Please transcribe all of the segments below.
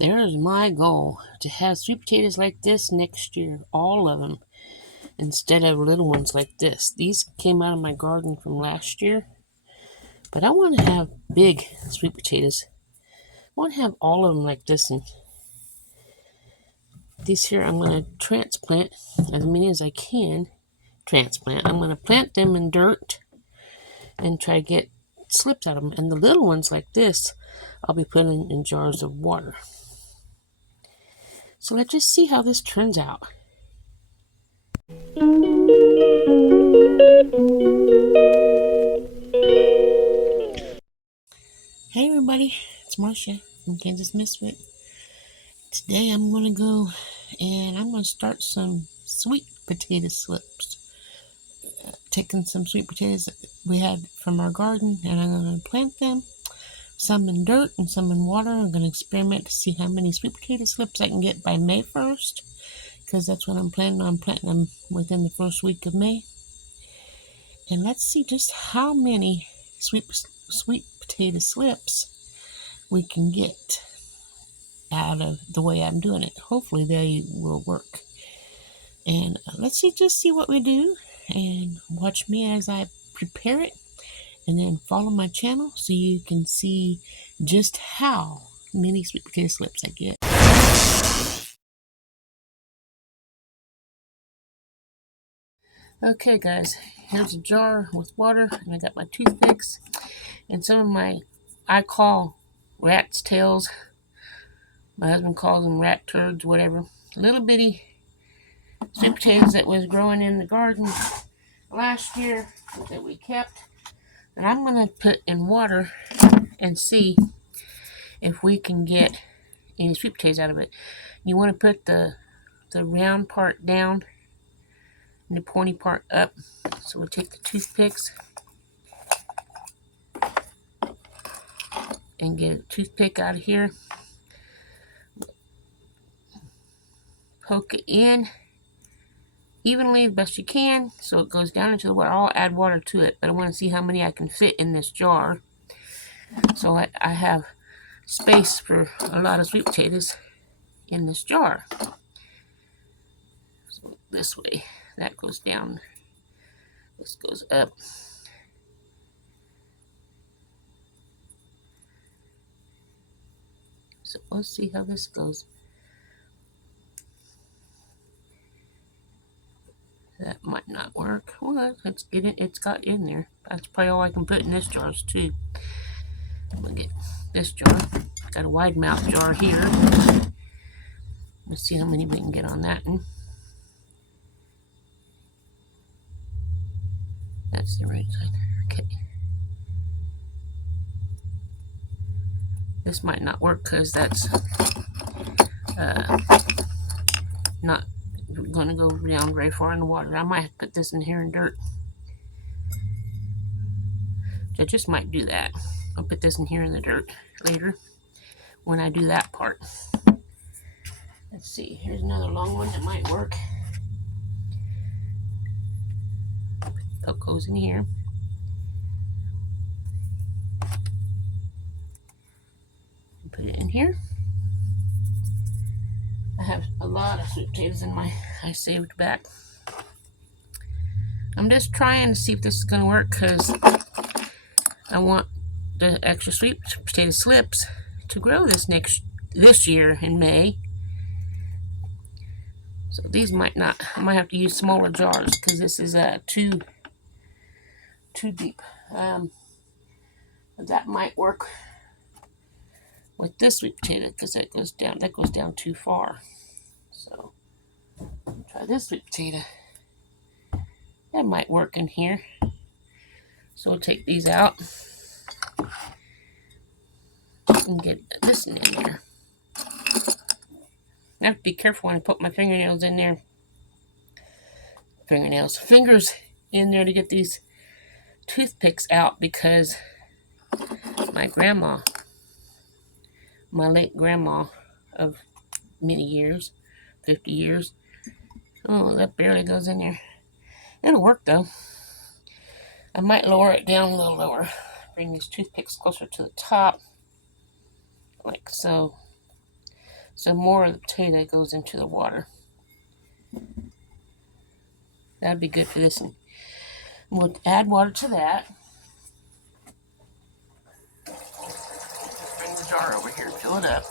There's my goal, to have sweet potatoes like this next year, all of them, instead of little ones like this. These came out of my garden from last year, but I want to have big sweet potatoes. I want to have all of them like this, and these here I'm going to transplant as many as I can. I'm going to plant them in dirt and try to get slips out of them. And the little ones like this, I'll be putting in jars of water. So let's just see how this turns out. Hey everybody, it's Marsha from Kansas Misfit. Today I'm going to go and I'm going to start some sweet potato slips. Taking some sweet potatoes that we had from our garden, and I'm going to plant them, some in dirt and some in water. I'm going to experiment to see how many sweet potato slips I can get by May 1st, because that's what I'm planning on planting them within the first week of May. And let's see just how many sweet potato slips we can get out of the way I'm doing it. Hopefully they will work. And let's see what we do, and watch me as I prepare it, and then follow my channel so you can see just how many sweet potato slips I get. Okay guys, here's a jar with water, and I got my toothpicks and some of my, I call rat's tails, my husband calls them rat turds, whatever, little bitty sweet potatoes that was growing in the garden last year that we kept, and I'm going to put in water and see if we can get any sweet potatoes out of it. You want to put the round part down and the pointy part up. So we'll take the toothpicks and get a toothpick out of here, poke it in evenly the best you can so it goes down into the water. I'll add water to it, but I want to see how many I can fit in this jar, so I have space for a lot of sweet potatoes in this jar. So this way, that goes down, this goes up. So let's see how this goes. That might not work. Well, let's get it. It's got in there. That's probably all I can put in this jar too. I'm gonna get this jar. Got a wide mouth jar here. Let's see how many we can get on that one. That's the right side. Okay. This might not work because that's not going to go down very far in the water. I might have to put this in here in dirt. So I just might do that. I'll put this in here in the dirt later when I do that part. Let's see. Here's another long one that might work. Poke goes in here. Put it in here. I have a lot of sweet potatoes in I saved back. I'm just trying to see if this is going to work because I want the extra sweet potato slips to grow this year in May. So these might not. I might have to use smaller jars because this is too deep. That might work with this sweet potato because that goes down too far. So try this sweet potato. That might work in here. So we'll take these out and get this in there. I have to be careful when I put my fingernails in there. Fingers in there to get these toothpicks out because my late grandma of many years, 50 years. Oh, that barely goes in there. It'll work though. I might lower it down a little lower. Bring these toothpicks closer to the top, like so. so more of the potato goes into the water. That'd be good for this one. We'll add water to that. Bring the jar over here, fill it up.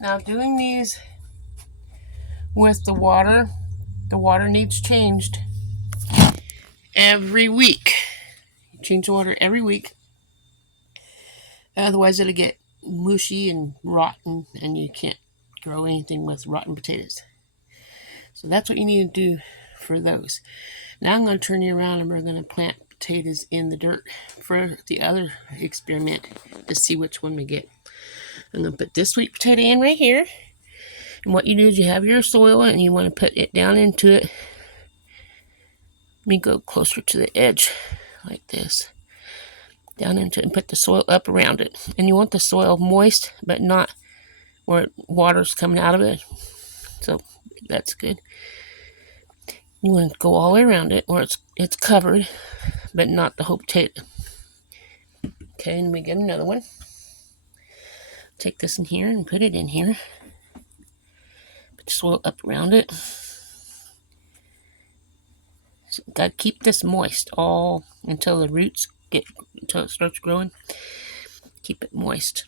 Now doing these with the water needs changed every week. You change the water every week. Otherwise it'll get mushy and rotten and you can't grow anything with rotten potatoes. So that's what you need to do for those. Now I'm going to turn you around and we're going to plant potatoes in the dirt for the other experiment to see which one we get. I'm going to put this sweet potato in right here. And what you do is you have your soil and you want to put it down into it. Let me go closer to the edge like this. Down into it and put the soil up around it. And you want the soil moist but not where water's coming out of it. So that's good. You want to go all the way around it where it's covered but not the whole potato. Okay, and we get another one. Take this in here and put it in here. Put the soil up around it. So got to keep this moist all until the roots until it starts growing. Keep it moist.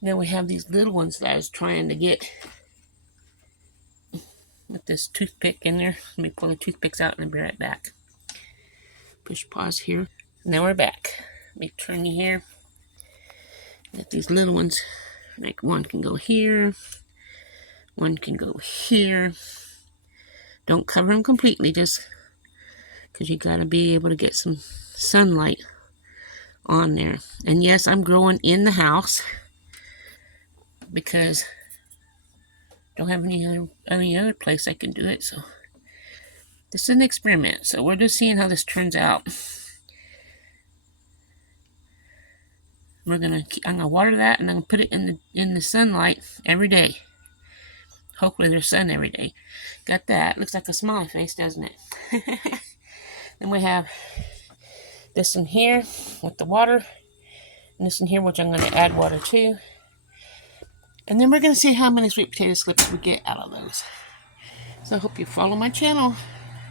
Then we have these little ones that I was trying to get with this toothpick in there. Let me pull the toothpicks out and I'll be right back. Push pause here. Now we're back. Let me turn you here. Got these little ones. Like one can go here. One can go here. Don't cover them completely just because you got to be able to get some sunlight on there. And yes, I'm growing in the house because I don't have any other place I can do it. So this is an experiment. So we're just seeing how this turns out. I'm gonna water that and I'm gonna put it in the sunlight every day. Hopefully there's sun every day. Got that. Looks like a smiley face, doesn't it? Then we have this in here with the water. And this in here, which I'm going to add water to. And then we're going to see how many sweet potato slips we get out of those. So I hope you follow my channel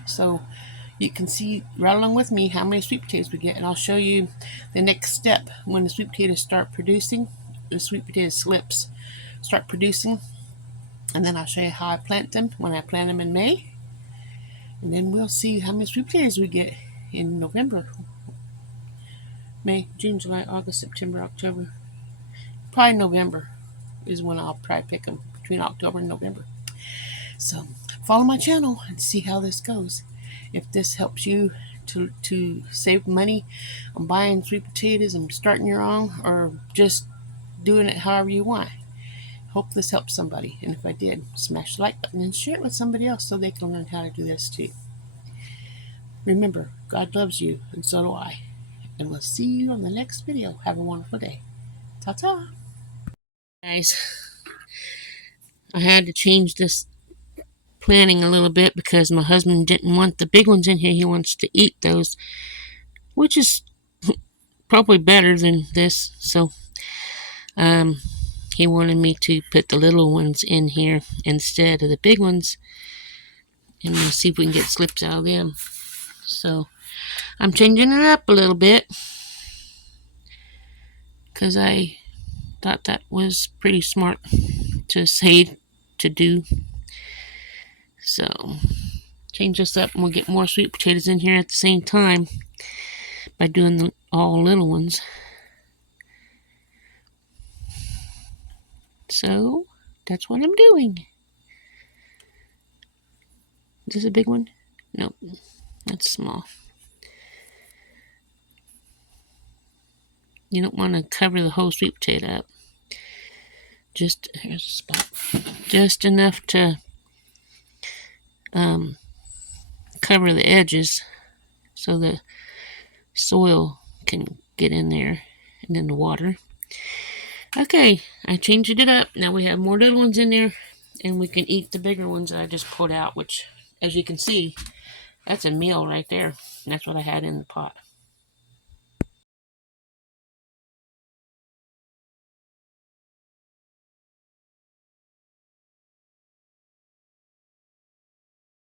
so you can see right along with me how many sweet potatoes we get. And I'll show you the next step when the sweet potatoes start producing. The sweet potato slips start producing. And then I'll show you how I plant them when I plant them in May. And then we'll see how many sweet potatoes we get in November. May, June, July, August, September, October. Probably November is when I'll probably pick them, between October and November. So follow my channel and see how this goes. If this helps you to save money on buying sweet potatoes and starting your own, or just doing it however you want. Hope this helps somebody. And if I did, smash the like button and share it with somebody else so they can learn how to do this too. Remember, God loves you, and so do I. And we'll see you on the next video. Have a wonderful day. Ta-ta. Guys, I had to change this planting a little bit because my husband didn't want the big ones in here. He wants to eat those, which is probably better than this. So, he wanted me to put the little ones in here instead of the big ones. And we'll see if we can get slips out of them. So, I'm changing it up a little bit because I thought that was pretty smart to say to do. So, change this up and we'll get more sweet potatoes in here at the same time by doing the all little ones. So, that's what I'm doing. Is this a big one? Nope, that's small. You don't want to cover the whole sweet potato up. Just, here's a spot. Just enough to cover the edges so the soil can get in there, and then the water. Okay, I changed it up. Now we have more little ones in there, and we can eat the bigger ones that I just pulled out, which, as you can see, that's a meal right there. And that's what I had in the pot.